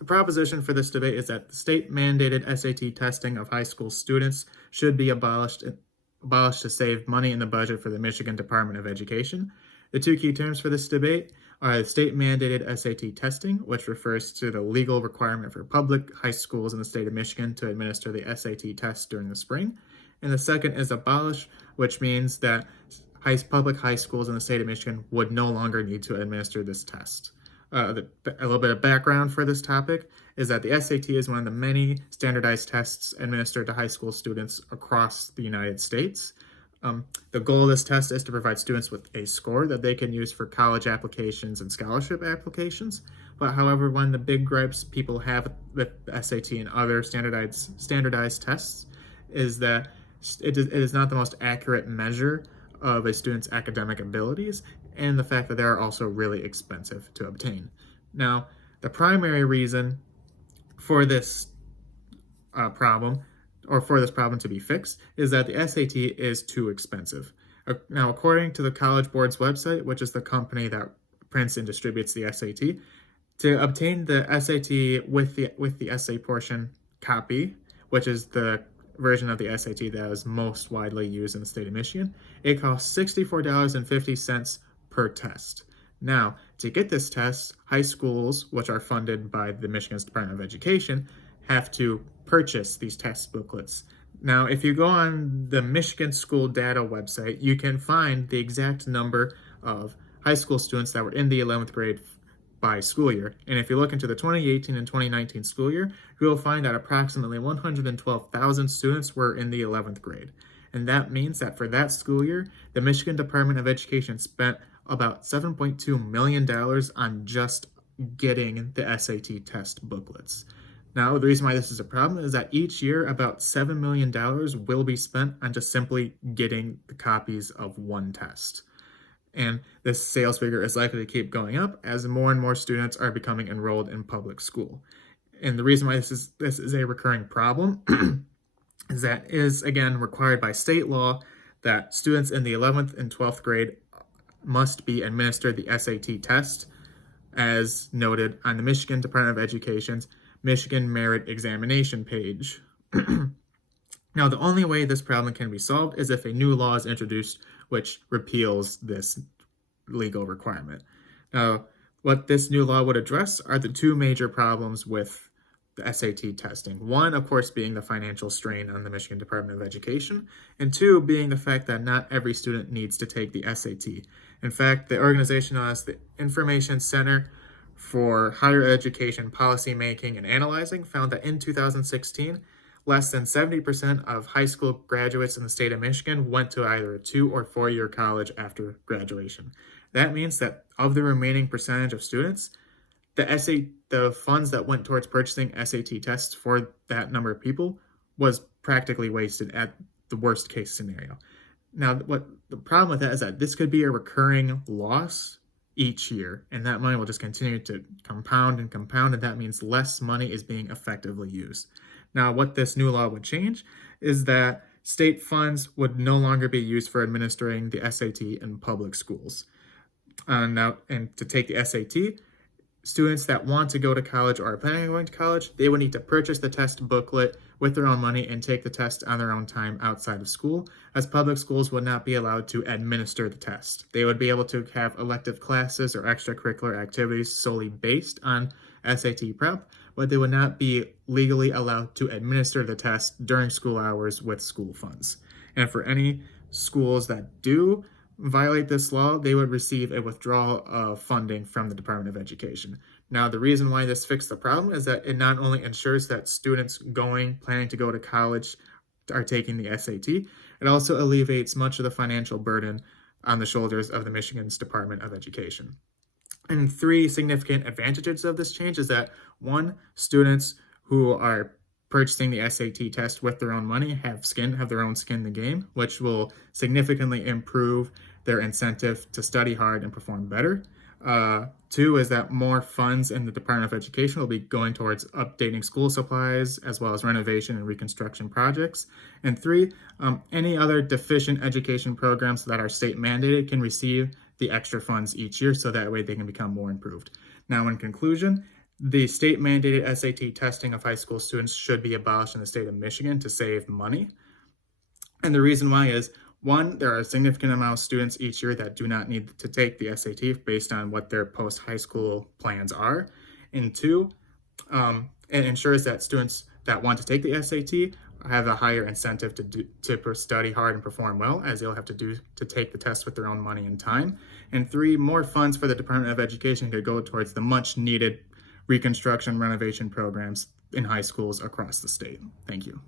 The proposition for this debate is that the state-mandated SAT testing of high school students should be abolished to save money in the budget for the Michigan Department of Education. The two key terms for this debate are the state-mandated SAT testing, which refers to the legal requirement for public high schools in the state of Michigan to administer the SAT test during the spring. And the second is abolish, which means that public high schools in the state of Michigan would no longer need to administer this test. A little bit of background for this topic is that the SAT is one of the many standardized tests administered to high school students across the United States. The goal of this test is to provide students with a score that they can use for college applications and scholarship applications. But however, one of the big gripes people have with the SAT and other standardized tests is that it is not the most accurate measure of a student's academic abilities, and the fact that they are also really expensive to obtain. Now, the primary reason for this problem, or for this problem to be fixed, is that the SAT is too expensive. Now, according to the College Board's website, which is the company that prints and distributes the SAT, to obtain the SAT with the essay portion copy, which is the version of the SAT that is most widely used in the state of Michigan, it costs $64.50 per test. Now, to get this test, high schools, which are funded by the Michigan's Department of Education, have to purchase these test booklets. Now, if you go on the Michigan School Data website, you can find the exact number of high school students that were in the 11th grade by school year. And if you look into the 2018 and 2019 school year, you will find that approximately 112,000 students were in the 11th grade. And that means that for that school year, the Michigan Department of Education spent about $7.2 million on just getting the SAT test booklets. Now, the reason why this is a problem is that each year about $7 million will be spent on just simply getting the copies of one test. And this sales figure is likely to keep going up as more and more students are becoming enrolled in public school. And the reason why this is a recurring problem is that it is, again, required by state law that students in the 11th and 12th grade must be administered the SAT test, as noted on the Michigan Department of Education's Michigan Merit Examination page. Now, the only way this problem can be solved is if a new law is introduced which repeals this legal requirement. Now, what this new law would address are the two major problems with the SAT testing. One, of course, being the financial strain on the Michigan Department of Education, and two, being the fact that not every student needs to take the SAT. In fact, the organization known as the Information Center for Higher Education Policy Making and Analyzing found that in 2016, less than 70% of high school graduates in the state of Michigan went to either a 2 or 4 year college after graduation. That means that of the remaining percentage of students, the funds that went towards purchasing SAT tests for that number of people was practically wasted at the worst case scenario. Now, what the problem with that is that this could be a recurring loss each year, and that money will just continue to compound, and that means less money is being effectively used. Now, what this new law would change is that state funds would no longer be used for administering the SAT in public schools. And to take the SAT, students that want to go to college or are planning on going to college, they would need to purchase the test booklet with their own money and take the test on their own time outside of school, as public schools would not be allowed to administer the test. They would be able to have elective classes or extracurricular activities solely based on SAT prep, but they would not be legally allowed to administer the test during school hours with school funds. And for any schools that do violate this law, they would receive a withdrawal of funding from the Department of Education. Now, the reason why this fixed the problem is that it not only ensures that students planning to go to college are taking the SAT, it also alleviates much of the financial burden on the shoulders of the Michigan's Department of Education. And three significant advantages of this change is that, one, students who are purchasing the SAT test with their own money have their own skin in the game, which will significantly improve their incentive to study hard and perform better. Two is that more funds in the Department of Education will be going towards updating school supplies as well as renovation and reconstruction projects. And three, any other deficient education programs that are state mandated can receive the extra funds each year, so that way they can become more improved. Now, in conclusion, The state mandated SAT testing of high school students should be abolished in the state of Michigan to save money. And the reason why is, one, there are a significant amount of students each year that do not need to take the SAT based on what their post-high school plans are. And two, it ensures that students that want to take the SAT have a higher incentive to study hard and perform well, as they'll have to take the test with their own money and time. And three, more funds for the Department of Education could go towards the much needed reconstruction renovation programs in high schools across the state. Thank you.